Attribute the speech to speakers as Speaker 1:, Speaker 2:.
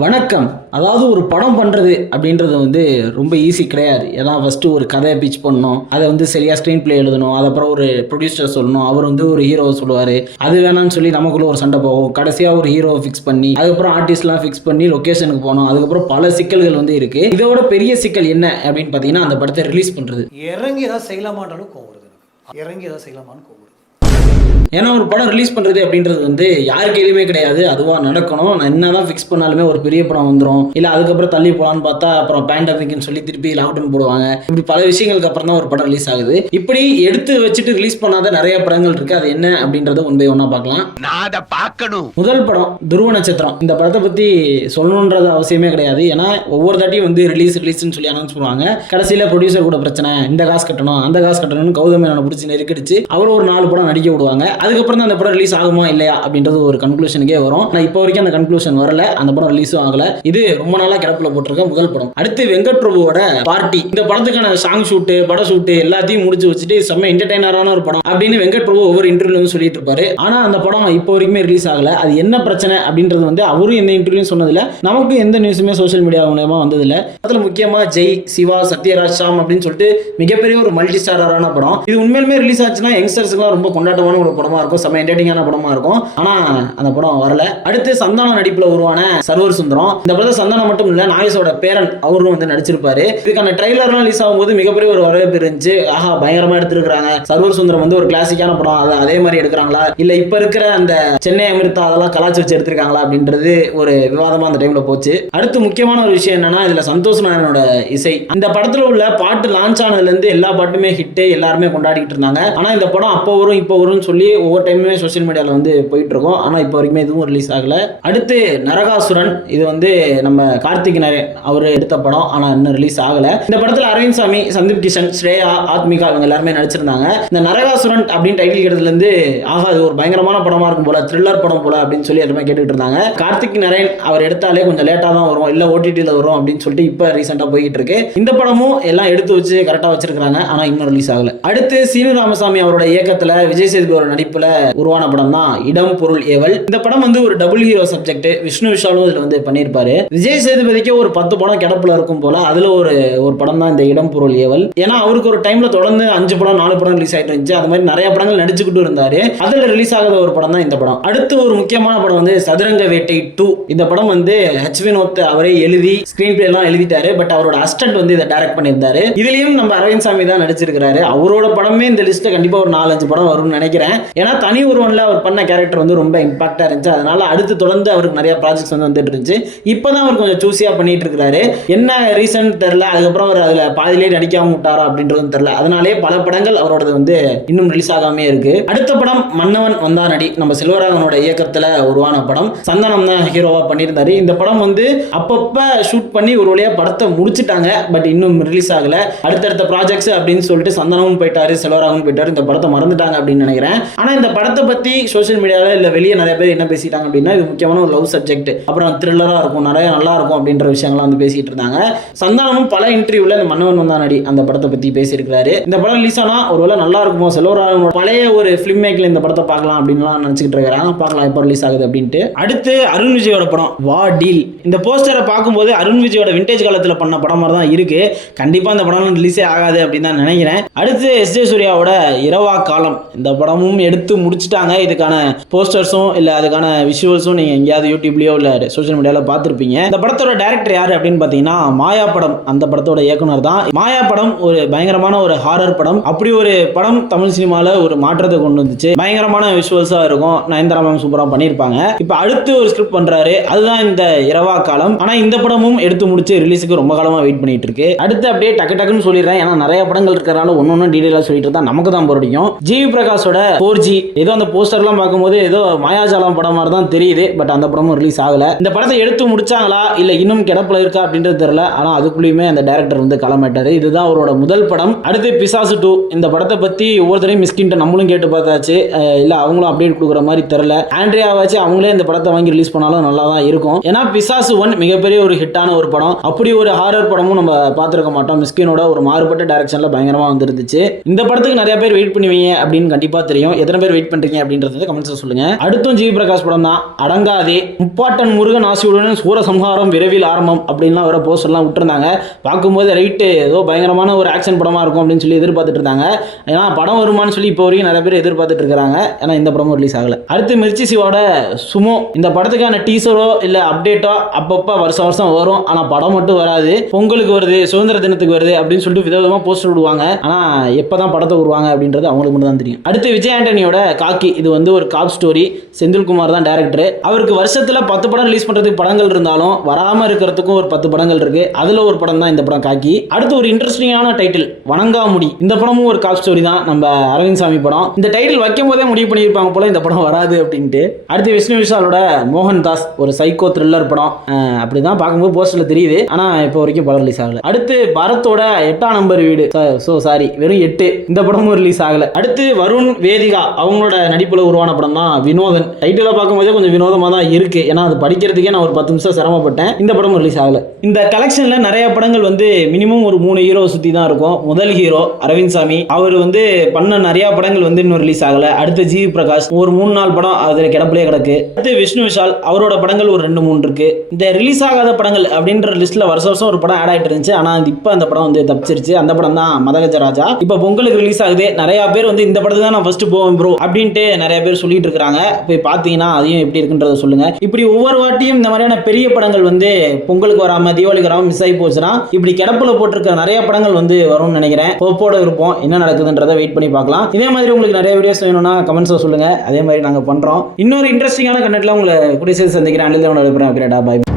Speaker 1: வணக்கம். அதாவது ஒரு படம் பண்ணுறது அப்படின்றது வந்து ரொம்ப ஈஸி கிடையாது. ஏன்னா ஃபஸ்ட்டு ஒரு கதையை பிச் பண்ணணும். அதை வந்து சரியாக ஸ்க்ரீன் பிளே எழுதணும். அதுக்கப்புறம் ஒரு ப்ரொடியூசர் சொல்லணும். அவர் வந்து ஒரு ஹீரோவை சொல்லுவார். அது வேணாம்னு சொல்லி நமக்குள்ள ஒரு சண்டை போகும். கடைசியாக ஒரு ஹீரோவை ஃபிக்ஸ் பண்ணி அதுக்கப்புறம் ஆர்டிஸ்ட்லாம் ஃபிக்ஸ் பண்ணி லொக்கேஷனுக்கு போகணும். அதுக்கப்புறம் பல சிக்கல்கள் வந்து இருக்குது இதோட பெரிய சிக்கல் என்ன அப்படின்னு பார்த்தீங்கன்னா அந்த படத்தை ரிலீஸ் பண்ணுறது
Speaker 2: இறங்கி ஏதாவது செய்யலாமான்றாலும் கோவம் வருது இறங்கி ஏதாவது செய்யலாமான்னு கோவம்
Speaker 1: ஏன்னா ஒரு படம் ரிலீஸ் பண்ணுறது அப்படின்றது வந்து யார் கையிலுமே கிடையாது. அதுவாக நடக்கணும். நான் என்ன தான் ஃபிக்ஸ் பண்ணாலுமே ஒரு பெரிய படம் வந்துடும் இல்லை அதுக்கப்புறம் தள்ளி போகலான்னு பார்த்தா அப்புறம் பேண்டமிக்னு சொல்லி திருப்பி லாக்டவுன் போடுவாங்க. இப்படி பல விஷயங்களுக்கு அப்புறம் தான் ஒரு படம் ரிலீஸ் ஆகுது. இப்படி எடுத்து வச்சுட்டு ரிலீஸ் பண்ணாத நிறைய படங்கள் இருக்குது அது என்ன அப்படின்றத ஒன் பை ஒன்றா பார்க்கலாம்.
Speaker 3: நான் அதை பார்க்கணும்.
Speaker 1: முதல் படம் துருவ நட்சத்திரம். இந்த படத்தை பற்றி சொல்லணுன்றது அவசியமே கிடையாது. ஏன்னா ஒவ்வொரு தாட்டியும் வந்து ரிலீஸ் ரிலீஸ்னு சொல்லி அனௌன்ஸ் பண்ணுவாங்க. கடைசியில் ப்ரொடியூசர் கூட பிரச்சனை. இந்த காசு கட்டணும் அந்த காசு கட்டணும்னு கௌதம் மேனனை பிடிச்சி நெருக்கடிச்சு அவர் ஒரு நாலு படம் நடிக்க விடுவாங்க. அதுக்கப்புறம் தான் அந்த படம் ரிலீஸ் ஆகுமா இல்லையா அப்படின்றது ஒரு கன்க்ளூஷனுக்கே வரும். நான் இப்போ வரைக்கும் அந்த கன்க்ளூஷன் வரல. அந்த படம் ரிலீஸும் ஆகல. இது ரொம்ப நாளாக கிடப்பில் போட்டிருக்க முதல் படம். அடுத்து வெங்கட் பிரபுவோட பார்ட்டி. இந்த படத்துக்கான சாங் ஷூட்டு பட ஷூட்டு எல்லாத்தையும் முடிச்சு வச்சுட்டு செம்ம என்டர்டைனரான ஒரு படம் அப்படின்னு வெங்கட் பிரபு ஒவ்வொரு இன்டர்வியூலும் சொல்லிட்டு இருப்பாரு. ஆனா அந்த படம் இப்போ வரைக்குமே ரிலீஸ் ஆகல. அது என்ன பிரச்சனை அப்படின்றது வந்து அவரும் எந்த இன்டர்வியூ சொன்னதில்ல. நமக்கு எந்த நியூஸுமே சோஷியல் மீடியா மூலயமா வந்ததில்ல. அதில் முக்கியமா ஜெய் சிவா சத்யராஜ் ஷாம் அப்படின்னு சொல்லிட்டு மிகப்பெரிய ஒரு மல்டி ஸ்டாரரான படம். இது உண்மையிலுமே ரிலீஸ் ஆச்சுன்னா யங்ஸ்டர்ஸ்க்குலாம் ரொம்ப கொண்டாட்டமான ஒரு படம் இருக்கும் செம்ம என்டர்டைனிங்கான படமா இருக்கும். ஆனா அந்த படம் வரல. அடுத்து சந்தானம் நடிப்புல உருவான சர்வர் சுந்தரம். இந்த படத்தை சந்தானம் மட்டும் இல்ல நாகேஷோட பேரன் அவரும் வந்து நடிச்சிருப்பாரு. இதுக்கான ட்ரைலர்லாம் ரிலீஸ் ஆகும்போது மிகப்பெரிய ஒரு வரவேற்பு இருந்துச்சு. ஆஹா பயங்கரமா எடுத்திருக்காங்க சர்வர் சுந்தரம் வந்து ஒரு கிளாசிக்கான படம். அதை அதே மாதிரி எடுக்கிறாங்களா? இல்ல இப்ப இருக்கிற அந்த சென்னை அமிர்தா அதெல்லாம் கலாச்சி வச்சு எடுத்திருக்காங்களா? அப்படின்றது ஒரு விவாதமா அந்த டைம்ல போச்சு. அடுத்து முக்கியமான ஒரு விஷயம் என்னன்னா இதுல சந்தோஷ் நாராயணோட இசை. அந்த படத்துல உள்ள பாட்டு லான்ச் ஆனதுல இருந்து எல்லா பாட்டுமே ஹிட்டு எல்லாருமே கொண்டாடிக்கிட்டு இருந்தாங்க. ஆனா இந்த படம் அப்போ வரும் இப்போ வரும்னு சொல்லி ஒவ்வொரு டைமுமே சோஷியல் மீடியாவில் வந்து போயிட்டு இருக்கோம் இப்போ வரைக்குமே எதுவும் ரிலீஸ் ஆகலை. அடுத்து நரகாசுரன். இது வந்து நம்ம கார்த்திக் நரேன் அவர் எடுத்த படம். ஆனால் இன்னும் ரிலீஸ் ஆகலை. இந்த படத்தில் அரவிந்த் சாமி சந்தீப் கிஷன் ஸ்ரேயா ஆத்மிகா இவங்க எல்லாருமே நடிச்சிருந்தாங்க. இந்த நரகாசுரன் அப்படின்னு டைட்டில் கேட்டதுலேருந்து ஆகா அது ஒரு பயங்கரமான படமாக இருக்கும் போல த்ரில்லர் படம் போல அப்படின்னு சொல்லி எல்லாருமே கேட்டுக்கிட்டு இருந்தாங்க. கார்த்திக் நரேன் அவர் எடுத்தாலே கொஞ்சம் லேட்டாக தான் வரும். இல்லை ஓடிடியில் வரும் அப்படின்னு சொல்லிட்டு இப்போ ரீசெண்டாக போய்கிட்டு இருக்கு. இந்த படமும் எல்லாம் எடுத்து வச்சு கரெக்டாக வச்சிருக்காங்க ஆனால் இன்னும் ரிலீஸ் ஆகலை. அடுத்து சீனு ராமசாமி அவரோட இயக்கத்தில் விஜய் சேதுபதியோட நடிப்புல உருவான படம் தான் இடம் பொருள் ஏவல். இந்த படம் வந்து ஒரு டபுள் ஹீரோ சப்ஜெக்ட் விஷ்ணு விஷாலும் இதுல வந்து பண்ணியிருப்பாரு. விஜய் சேதுபதிக்கு ஒரு பத்து படம் கிடப்புல இருக்கும் போல அதுல ஒரு ஒரு படம் தான் இந்த இடம் பொருள் ஏவல். ஏன்னா அவருக்கு ஒரு டைம்ல தொடர்ந்து அஞ்சு படம் நாலு படம் ரிலீஸ் ஆயிட்டு இருந்துச்சு. அது மாதிரி நிறைய படங்கள் நடிச்சுக்கிட்டு இருந்தாரு. அதுல ரிலீஸ் ஆகாத ஒரு படம் தான் இந்த படம். அடுத்து ஒரு முக்கியமான படம் வந்து சதுரங்க வேட்டை டூ இந்த படம் வந்து ஹெச் வினோத் அவரே எழுதி ஸ்கிரீன் பிளே எல்லாம் எழுதிட்டாரு. பட் அவரோட அஸ்டன்ட் வந்து இதை டைரக்ட் பண்ணியிருந்தாரு. இதுலயும் நம்ம அரவிந்த் சாமி தான் நடிச்சிருக்காரு அவரோட படமே இந்த லிஸ்ட்ல கண்டிப்பா ஒரு நாலஞ்சு படம் வரும்னு நினைக்கிறேன். ஏன்னா தனி ஒருவனில் அவர் பண்ண கேரக்டர் வந்து ரொம்ப இம்பாக்டாக இருந்துச்சு. அதனால அடுத்து தொடர்ந்து அவருக்கு நிறைய ப்ராஜெக்ட்ஸ் வந்து வந்துட்டு இருந்துச்சு. இப்போதான் அவர் கொஞ்சம் சூஸியாக பண்ணிட்டு இருக்கிறாரு. என்ன ரீசன் தெரில அதுக்கப்புறம் அவர் அதில் பாதிலே நடிக்காம விட்டாரா அப்படின்றதும் தெரில அதனாலே பல படங்கள் அவரோடது வந்து இன்னும் ரிலீஸ் ஆகாமே இருக்கு. அடுத்த படம் மன்னவன் வந்தா நடி. நம்ம செல்வராகவனோட இயக்கத்தில் உருவான படம். சந்தனம் தான் ஹீரோவாக பண்ணியிருந்தாரு. இந்த படம் வந்து அப்பப்போ ஷூட் பண்ணி ஒரு வழியாக படத்தை முடிச்சுட்டாங்க. பட் இன்னும் ரிலீஸ் ஆகலை. அடுத்தடுத்த ப்ராஜெக்ட்ஸ் அப்படின்னு சொல்லிட்டு சந்தனமும் போயிட்டாரு செல்வராகவும் போயிட்டாரு. இந்த படத்தை மறந்துட்டாங்க அப்படின்னு நினைக்கிறேன். ஆனால் இந்த படத்தை பற்றி சோஷியல் மீடியாவில் இல்லை வெளியே நிறைய பேர் என்ன பேசிட்டாங்க அப்படின்னா இது முக்கியமான ஒரு லவ் சப்ஜெக்ட் அப்புறம் த்ரில்லராக இருக்கும் நிறைய நல்லா இருக்கும் அப்படின்ற விஷயங்கள்லாம் வந்து பேசிகிட்டு இருந்தாங்க. சந்தானமும் பல இன்டர்வியூவில் இந்த மன்னவன் வந்தானடி அந்த படத்தை பற்றி பேசியிருக்கிறாரு. இந்த படம் ரிலீஸ் ஒரு ஒருவேளை நல்லா இருக்குமோ செல்வராகவனோட பழைய ஒரு ஃபிலிம் மேக்கில் இந்த படத்தை பார்க்கலாம் அப்படின்லாம் நினச்சிக்கிட்டு இருக்கிறாங்க பார்க்கலாம் எப்போ ரிலீஸ் ஆகுது அப்படின்ட்டு. அடுத்து அருண் விஜயோட படம் வா டீல் இந்த போஸ்டரை பார்க்கும்போது அருண் விஜயோட விண்டேஜ் காலத்தில் பண்ண படம் மாதிரி தான் இருக்கு. கண்டிப்பாக இந்த படம் ரிலீஸே ஆகாது அப்படின்னு தான் நினைக்கிறேன். அடுத்து எஸ் ஜே சூர்யாவோட இரவா காலம் இந்த படமும் எடுத்து முடிச்சிட்டாங்க. இதுக்கான போஸ்டர்ஸும் இல்லை அதுக்கான விஷுவல்ஸும் நீங்கள் எங்கேயாவது யூடியூப்லேயோ இல்லை சோஷியல் மீடியாவில் பார்த்துருப்பீங்க. இந்த படத்தோட டேரக்டர் யார் அப்படின்னு பார்த்தீங்கன்னா மாயா படம். அந்த படத்தோட இயக்குனர் தான். மாயா படம் ஒரு பயங்கரமான ஒரு ஹாரர் படம். அப்படி ஒரு படம் தமிழ் சினிமாவில் ஒரு மாற்றத்தை கொண்டு வந்துச்சு. பயங்கரமான விஷுவல்ஸாக இருக்கும். நயன்தாரா மேம் சூப்பராக பண்ணியிருப்பாங்க. இப்போ அடுத்து ஒரு ஸ்கிரிப்ட் பண்ணுறாரு அதுதான் இந்த இரவா காலம். ஆனால் இந்த படமும் எடுத்து முடிச்சு ரிலீஸுக்கு ரொம்ப காலமாக வெயிட் பண்ணிட்டு இருக்கு. அடுத்து அப்படியே டக்கு டக்குன்னு சொல்லிடுறேன். ஏன்னா நிறைய படங்கள் இருக்கிறனால ஒன்று ஒன்று டீடைலாக சொல்லிட்டு தான் நமக்கு தான் போரடிக்கும் ஜிவி பிரகாஷோட ஃபோர் ஜி ஏதோ அந்த போஸ்டர்லாம் பார்க்கும்போது ஏதோ மாயாஜாலம் படம் மாதிரி தான் தெரியுது பட் அந்த படமும் ரிலீஸ் ஆகல. இந்த படத்தை எடுத்து முடிச்சாங்களா? இல்லை இன்னும் கிடப்பில் இருக்கா அப்படின்றது தெரியல. ஆனால் அதுக்குள்ளேயுமே அந்த டேரக்டர் வந்து களமாட்டார் இதுதான் அவரோட முதல் படம். அடுத்து பிசாசு டூ இந்த படத்தை பற்றி ஒவ்வொருத்தரையும் மிஸ்கின்ட்ட நம்மளும் கேட்டு பார்த்தாச்சு. இல்லை அவங்களும் அப்டேட் கொடுக்குற மாதிரி தெரியல. ஆண்ட்ரியாவாச்சு அவங்களே இந்த படத்தை வாங்கி ரிலீஸ் பண்ணாலும் நல்லா தான் இருக்கும். ஏன்னா பிசாசு ஒன் மிகப்பெரிய ஒரு ஹிட்டான ஒரு படம். அப்படி ஒரு ஹாரர் படமும் நம்ம பார்த்துருக்க மாட்டோம். மிஸ்கினோட ஒரு மாறுபட்ட டேரக்ஷனில் பயங்கரமாக வந்துருந்துச்சு. இந்த படத்துக்கு நிறைய பேர் வெயிட் பண்ணுவீங்க அப்படின்னு கண்டிப்பாக தெரியும். எதை எத்தனை பேர் வெயிட் பண்றீங்க அப்படின்றத கமெண்ட்ஸ் சொல்லுங்க. அடுத்தும் ஜிவி பிரகாஷ் படம் தான். அடங்காதே. முப்பாட்டன் முருகன் ஆசியுடன் சூரசம்ஹாரம் விரைவில் ஆரம்பம் அப்படின்லாம் வர போஸ்டர்லாம் விட்டுருந்தாங்க. பார்க்கும்போது ரைட்டு ஏதோ பயங்கரமான ஒரு ஆக்ஷன் படமா இருக்கும் அப்படின்னு சொல்லி எதிர்பார்த்துட்டு இருந்தாங்க. ஏன்னா படம் வருமான்னு சொல்லி இப்போ வரைக்கும் நிறைய பேர் எதிர்பார்த்துட்டு இருக்காங்க ஏன்னா இந்த படமும் ரிலீஸ் ஆகல. அடுத்து மிர்ச்சி சிவாவோட சுமோ. இந்த படத்துக்கான டீசரோ இல்ல அப்டேட்டோ அப்பப்போ வருஷம் வருஷம் வரும். ஆனா படம் மட்டும் வராது. பொங்கலுக்கு வருது சுதந்திர தினத்துக்கு வருது அப்படின்னு சொல்லிட்டு விதவிதமா போஸ்டர் விடுவாங்க. ஆனா எப்பதான் படத்தை விடுவாங்க அப்படின்றது அவங்களுக்கு மட்டும் தான் தெரியும். அடுத்து விஜய் கம்பெனியோட காக்கி. இது வந்து ஒரு காப் ஸ்டோரி செந்தில்குமார் தான் டேரக்டர் அவருக்கு வருஷத்தில் பத்து படம் ரிலீஸ் பண்ணுறதுக்கு படங்கள் இருந்தாலும் வராமல் இருக்கிறதுக்கும் ஒரு பத்து படங்கள் இருக்கு. அதில் ஒரு படம் தான் இந்த படம் காக்கி. அடுத்து ஒரு இன்ட்ரெஸ்டிங்கான டைட்டில் வணங்காமுடி. இந்த படமும் ஒரு காப் ஸ்டோரி தான். நம்ம அரவிந்த் சாமி படம். இந்த டைட்டில் வைக்கும் போதே முடிவு பண்ணியிருப்பாங்க போல இந்த படம் வராது அப்படின்ட்டு. அடுத்து விஷ்ணு விஷாலோட மோகன் தாஸ் ஒரு சைக்கோ த்ரில்லர் படம். அப்படிதான் பார்க்கும்போது போஸ்டர்ல தெரியுது. ஆனா இப்போ வரைக்கும் படம் ரிலீஸ் ஆகல. அடுத்து பரத்தோட எட்டாம் நம்பர் வீடு. ஸோ சாரி வெறும் எட்டு. இந்த படமும் ரிலீஸ் ஆகல. அடுத்து வருண் வேதிகா அவங்களோட நடிப்பில் உருவான படம் தான் வினோதன். டைட்டில பார்க்கும்போதே கொஞ்சம் வினோதமாக தான் இருக்குது ஏன்னா அது படிக்கிறதுக்கே நான் ஒரு பத்து நிமிஷம் சிரமப்பட்டேன். இந்த படமும் ரிலீஸ் ஆகலை. இந்த கலெக்ஷனில் நிறைய படங்கள் வந்து மினிமம் ஒரு மூணு ஹீரோ சுற்றி தான் இருக்கும். முதல் ஹீரோ அரவிந்த் சாமி. அவர் வந்து பண்ண நிறைய படங்கள் வந்து இன்னும் ரிலீஸ் ஆகலை. அடுத்து ஜிவி பிரகாஷ். ஒரு மூணு நாள் படம் அதில் கிடப்பிலே கிடக்கு. அடுத்து விஷ்ணு விஷால். அவரோட படங்கள் ஒரு ரெண்டு மூணு இருக்கு. இந்த ரிலீஸ் ஆகாத படங்கள் அப்படின்ற லிஸ்ட்ல வருஷம் வருஷம் ஒரு படம் ஆட் ஆகிட்டு இருந்துச்சு. ஆனால் இப்போ அந்த படம் வந்து தப்பிச்சிருச்சு. அந்த படம் தான் மதகஜ ராஜா. இப்போ பொங்கலுக்கு ரிலீஸ் ஆகுது. நிறைய பேர் வந்து இந்த படத்துக்கு தான் நான் ஃபர்ஸ்ட் போவேன் ப்ரோ அப்படின்ட்டு நிறைய பேர் சொல்லிட்டு இருக்கிறாங்க. போய் பார்த்தீங்கன்னா அதையும் எப்படி இருக்குன்றத சொல்லுங்க. இப்படி ஒவ்வொரு வாட்டியும் இந்த மாதிரியான பெரிய படங்கள் வந்து பொங்கலுக்கு வராம தீபாவளிக்கு வராம மிஸ் ஆகி போச்சுன்னா இப்படி கிடப்பில் போட்டிருக்க நிறைய படங்கள் வந்து வரும்னு நினைக்கிறேன். ஹோப்போட இருப்போம். என்ன நடக்குதுன்றதை வெயிட் பண்ணி பார்க்கலாம். இதே மாதிரி உங்களுக்கு நிறைய வீடியோஸ் வேணும்னா கமெண்ட்ஸை சொல்லுங்க. அதே மாதிரி நாங்கள் பண்றோம். இன்னொரு இன்ட்ரெஸ்டிங்கான கண்டென்ட்ல உங்களை குடிசை சந்திக்கிறேன் சந்திக்கிறேன். அனில் பாய்